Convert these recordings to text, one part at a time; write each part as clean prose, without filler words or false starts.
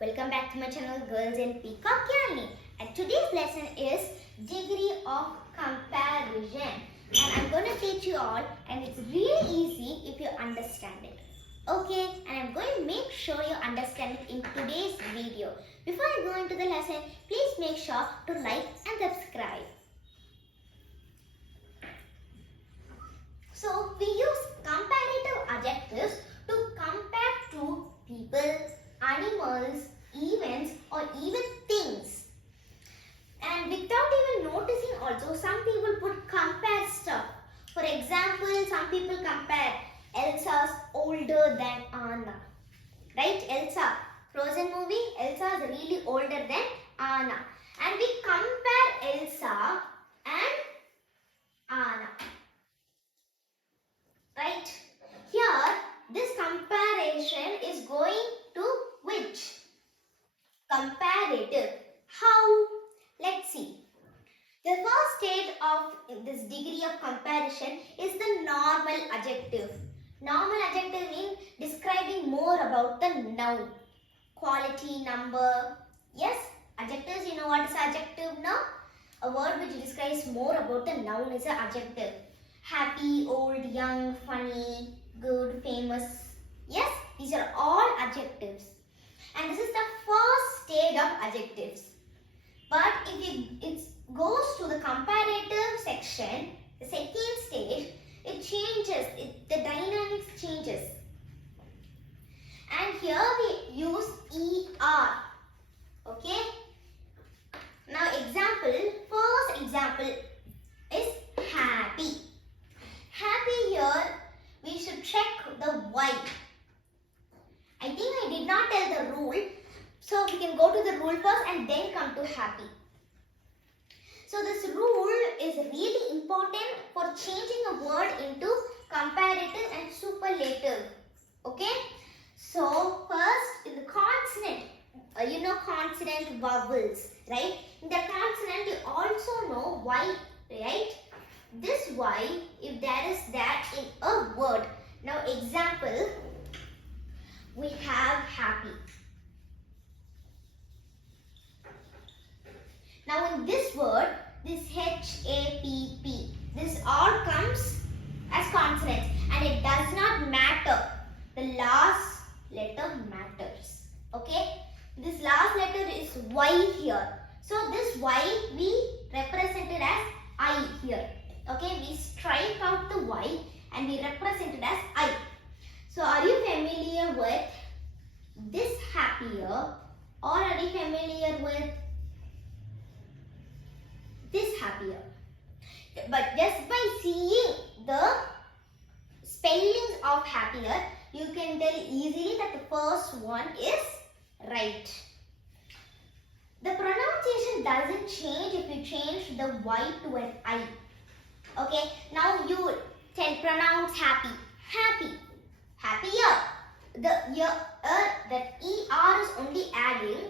Welcome back to my channel Girls in Peacock Yarning. And today's lesson is degree of comparison. And I'm going to teach you all, and it's really easy if you understand it. Okay, and I'm going to make sure you understand it in today's video. Before I go into the lesson, please make sure to like and subscribe. So we use comparative adjectives to compare two people, animals, events, or even things. And without even noticing also, some people put compare stuff. For example, some people compare Elsa's older than Anna. Right? Elsa, Frozen movie, Elsa is really older than Anna. And we compare Elsa and Anna. Right? Here, this comparison is going to which? Comparative. How? Let's see. The first stage of this degree of comparison is the normal adjective. Normal adjective means describing more about the noun. Quality, number. Yes, adjectives, you know what is adjective now? A word which describes more about the noun is an adjective. Happy, old, young, funny, good, famous. Yes, these are all adjectives. And this is the first stage of adjectives. But if it goes to the comparative section, the second stage, it changes, the dynamics changes. And here we use ER. Okay. Now first example is happy. Happy here, we should check the why. I think I did not tell the rule. So we can go to the rule first and then come to happy. So this rule is really important for changing a word into comparative and superlative. Okay. So first in the consonant, consonant vowels, right? In the consonant you also know why, right? This why, if there is that in a word. Now example, we have happy. Now in this word, this H-A-P-P, this all comes as consonants and it does not matter. The last letter matters. Okay? This last letter is Y here. So this Y we represent it as I here. Okay? We strike out the Y and we represent it as I. So are you familiar with this happier, or are you familiar with this happier? But just by seeing the spellings of happier, you can tell easily that the first one is right. The pronunciation doesn't change if you change the Y to an I. Okay, now you pronounce happy. Happy. Happier. That ER is only adding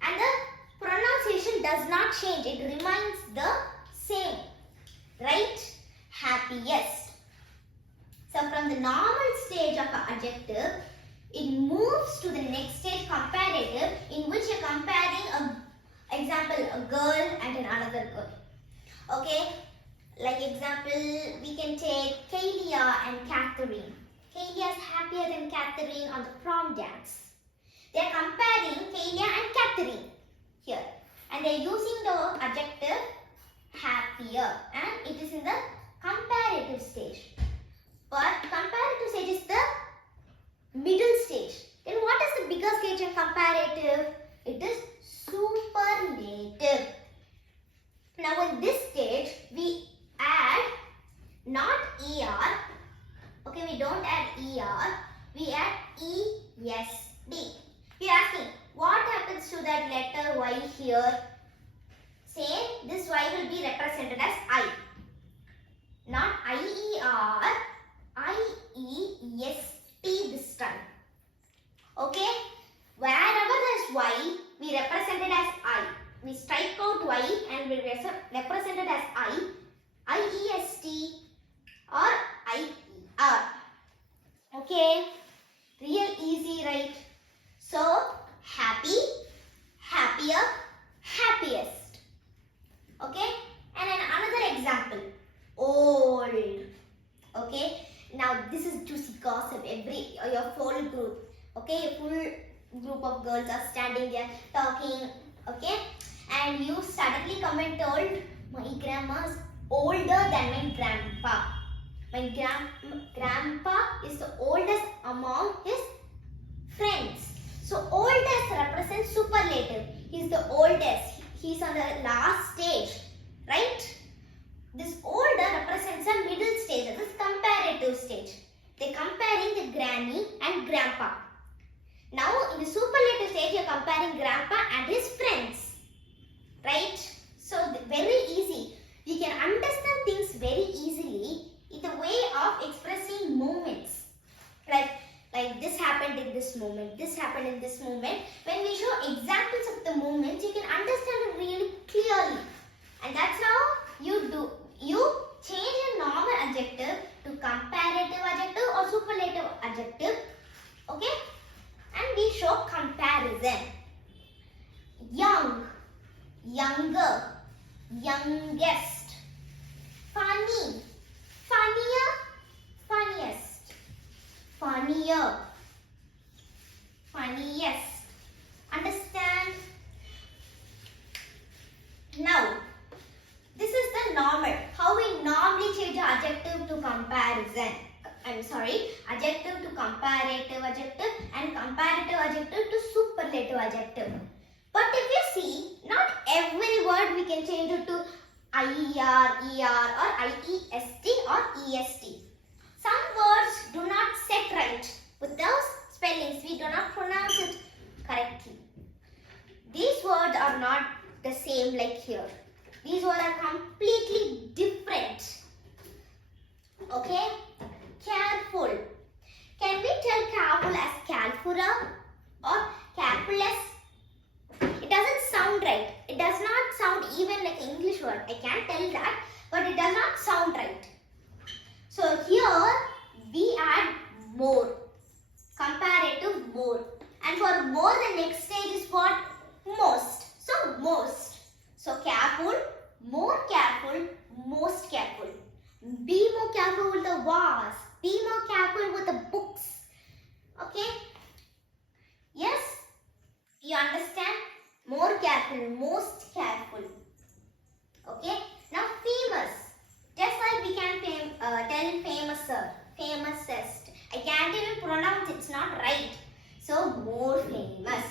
and the pronunciation does not change. It remains the same. Right? Happiest. So from the normal stage of an adjective, it moves to the next stage, comparative, in which you're comparing a girl and another girl. Okay? Like example, we can take Kalia and Catherine. Kalia is happier than Catherine on the prom dance. They are comparing Kalia and Catherine here. And they are using the adjective happier. And it is in the comparative stage. But comparative stage is the middle stage. Then what is the bigger stage in comparative? It is superlative. Now in this stage, we add not ER. Okay, we don't add ER. We add ESD. You're asking, what happens to that letter Y here? Same, this Y will be represented as I. Not IER, IEST this time. Okay? Wherever there's Y, we represent it as I. We strike out Y and we represent it as I, IEST or IER. Okay? Real easy, right? So, happy, Okay, a full group of girls are standing there talking. Okay, and you suddenly come and told, my grandma's older than my grandpa. My grandpa is the oldest among his friends. So oldest represents superlative. He's the oldest. He's on the last stage, right? This older represents a middle stage. This is comparative stage. They're comparing the granny and grandpa. Now in the superlative stage, you're comparing grandpa and his friends, right? So very easy. You can understand things very easily. It's a way of expressing moments. Like this happened in this moment, this happened in this moment. When we show examples of the moments, you can understand it really clearly. And that's how you do. You change a normal adjective to comparative adjective or superlative adjective. Okay? And we show comparison. Young, younger, youngest. Funny, funnier, funniest. Funnier, funniest. Understand? Now, this is the normal. How we normally change adjective to comparison. Adjective to comparative adjective and comparative adjective to superlative adjective. But if you see, not every word we can change it to IER, ER or IEST or EST. Some words do not set right with those spellings. We do not pronounce it correctly. These words are not the same like here. These words are completely different. Okay? Careful. Can we tell careful as carefully or carefuless? It doesn't sound right. It does not sound even like English word. I can't tell that, but it does not sound right. So here we add more. Comparative more. And for more, the next stage is what? Most. So most. So careful, more careful, most careful. Be more careful with the vase. Be more careful with the books. Okay? Yes? You understand? More careful, most careful. Okay? Now famous. Just like we can tell famouser, famousest. I can't even pronounce it. It's not right. So more famous.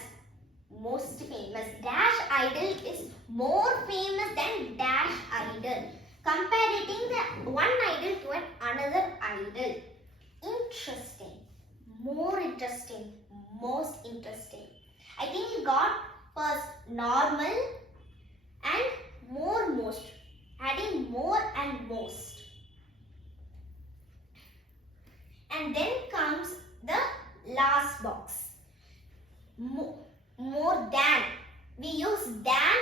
Most famous. Dash idol is more famous than dash idol. Comparing the one idol to another idol. Interesting. More interesting. Most interesting. I think you got first normal and more most. Adding more and most. And then comes the last box. More than. We use than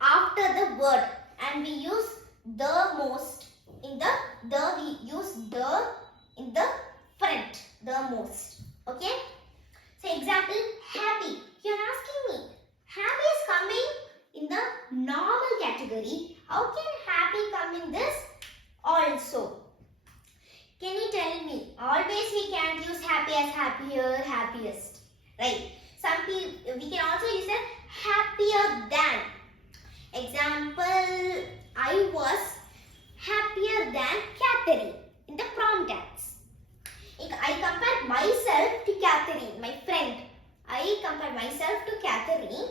after the word and we use the most in we use the in the front, the most. Okay? So example, happy. You're asking me, happy is coming in the normal category. How can happy come in this also? Can you tell me? Always we can't use happy as happier, happiest. Right? Some people, we can also use the happier than. Example, I was happier than Catherine in the prom dance. I compare myself to Catherine, my friend. I compare myself to Catherine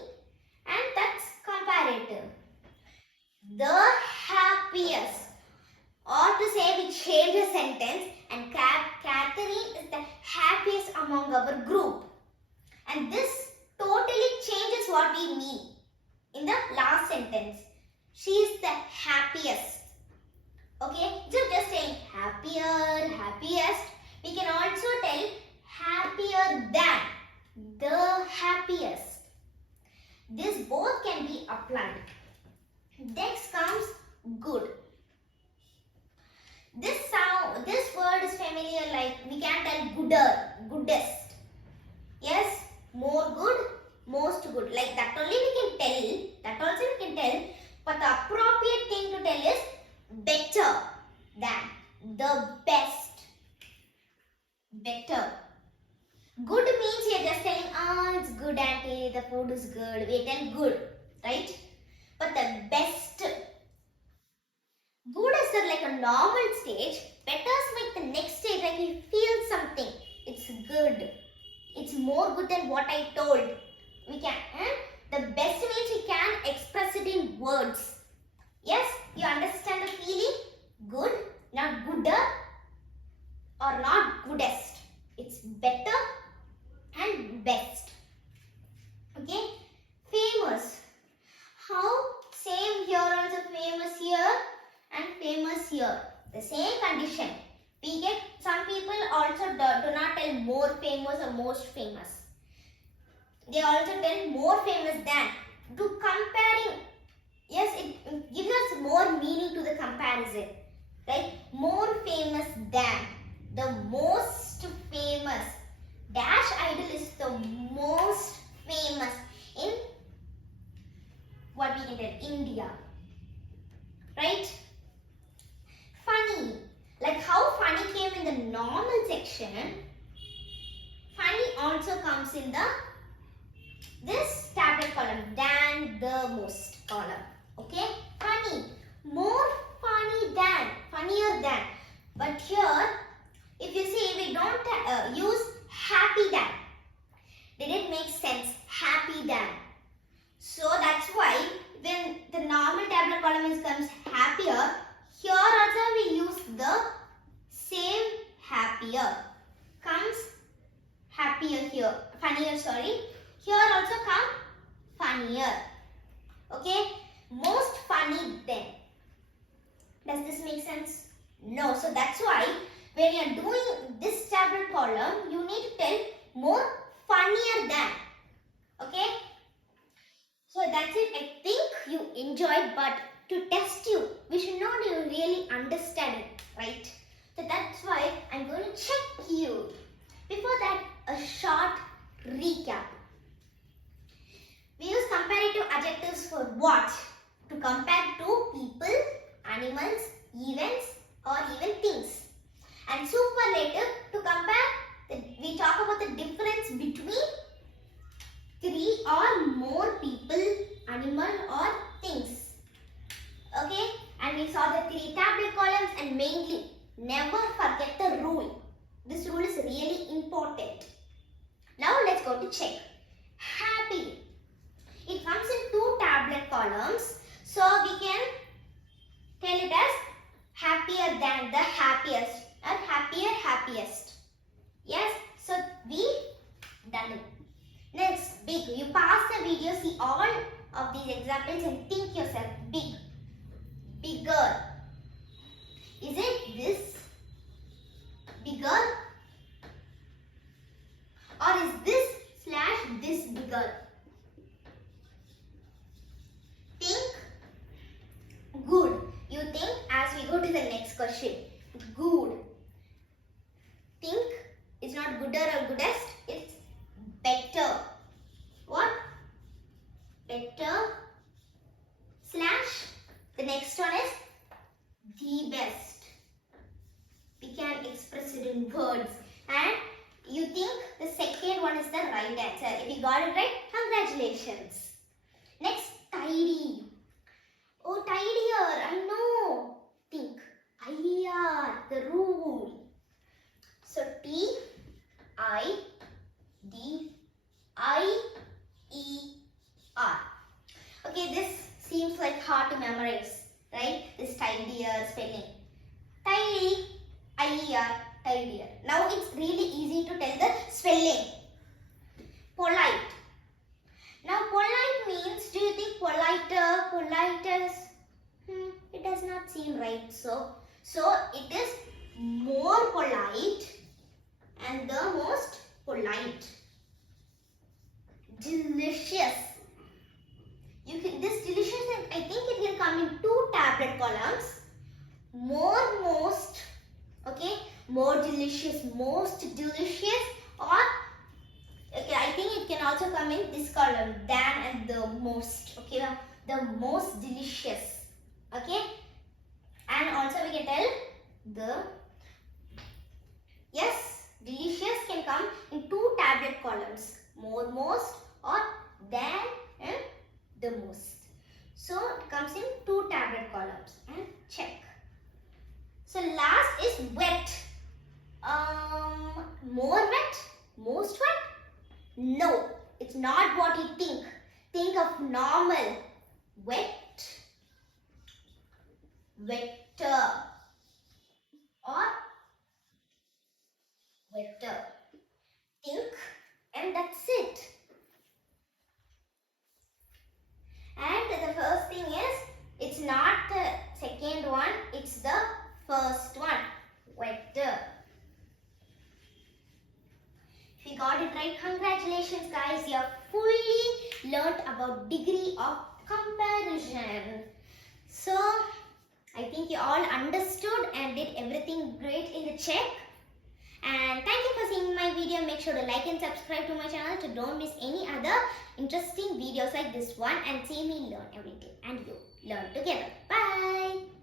and that's comparative. The happiest. Or to say we change the sentence and Catherine is the happiest among our group. And this totally changes what we mean in the last sentence. She is the happiest. Okay, so just saying happier, happiest. We can also tell happier than, the happiest. This both can be applied. Next comes good. This word is familiar, like we can tell gooder, goodest. Yes, more good, most good. Like that only we can tell. That also we can tell. But the appropriate thing to tell is better than, the best. Better. Good means you're just telling, it's good auntie, the food is good. We tell good, right? But the best, good is like a normal stage. Better is like the next stage, like you feel something. It's good. It's more good than what I told. We can, the best means we can express it in words. Yes, you understand the feeling? Good, not gooder or not goodest. It's better and best. Okay, famous. How? Same here also, famous here and famous here. The same condition. We get, some people also do not tell more famous or most famous. They also tell more famous than. To comparing, yes, it gives us more meaning to the comparison. Right? More famous than. The most famous. Dash idol is the most famous in what we can tell, India. Right? Funny. Like how funny came in the normal section, funny also comes in the this tablet column than the most column. Okay? Funny. More funny than. Funnier than. But here, if you see, we don't use happy than. Did it make sense? Happy than. So that's why when the normal tablet column comes happier, here also we use the same happier. Comes happier here. Funnier, sorry. Here also come funnier. Okay. Most funny then. Does this make sense? No. So that's why when you are doing this tablet column, you need to tell more funnier than. Okay. So that's it. I think you enjoyed, but to test you, we should not even really understand it, right? So that's why I'm going to check you. Before that, a short recap. We use comparative adjectives for what? To compare two people, animals, events, or even things. And superlative to compare, we talk about the difference between three or more people, animal, or things. Okay? And we saw the three tablet columns, and mainly, never forget the rule. This rule is really important. Now let's go to check. Happy. It comes in two tablet columns. So we can tell it as happier than, the happiest, or happier, happiest. Yes? So we done it. Next, big. You pause the video, see all of these examples and think yourself. Big. Bigger. Is it this bigger? Or is this slash this bigger? Think good. You think as we go to the next question. Good. Think it's not gooder or goodest. It's better. What? Better slash the next one is the best. We can express it in words. And you think the second one is the right answer. If you got it right, congratulations. Next, tidy. Oh, tidier. I know. Think. IER, the rule. So, T-I-D-I-E-R. Okay, this seems like hard to memorize, right? This tidier spelling. Tidy, IER, tidier. Now it's really easy to tell the spelling. Polite. Now polite means, do you think politer, politest? It does not seem right. So it is more polite and the most polite. Delicious. This delicious, I think it will come in two tablet columns. More, most, okay, more delicious, most delicious, or okay, I think it can also come in this column, than and the most, okay, the most delicious, okay, and also we can tell the, yes, Delicious can come in two tablet columns. More, most, or than and the most. So it comes in two tablet columns and check. So last is wet. More wet? Most wet? No, it's not what you think. Think of normal. Wet, wetter, or wetter. Think, and that's it. And the first thing is, it's not the second one, it's the first one. Wetter. If you got it right, congratulations guys. You have fully learnt about degree of comparison. So, I think you all understood and did everything great in the check. And thank you for seeing my video. Make sure to like and subscribe to my channel to don't miss any other interesting videos like this one and see me learn everything and you learn together. Bye.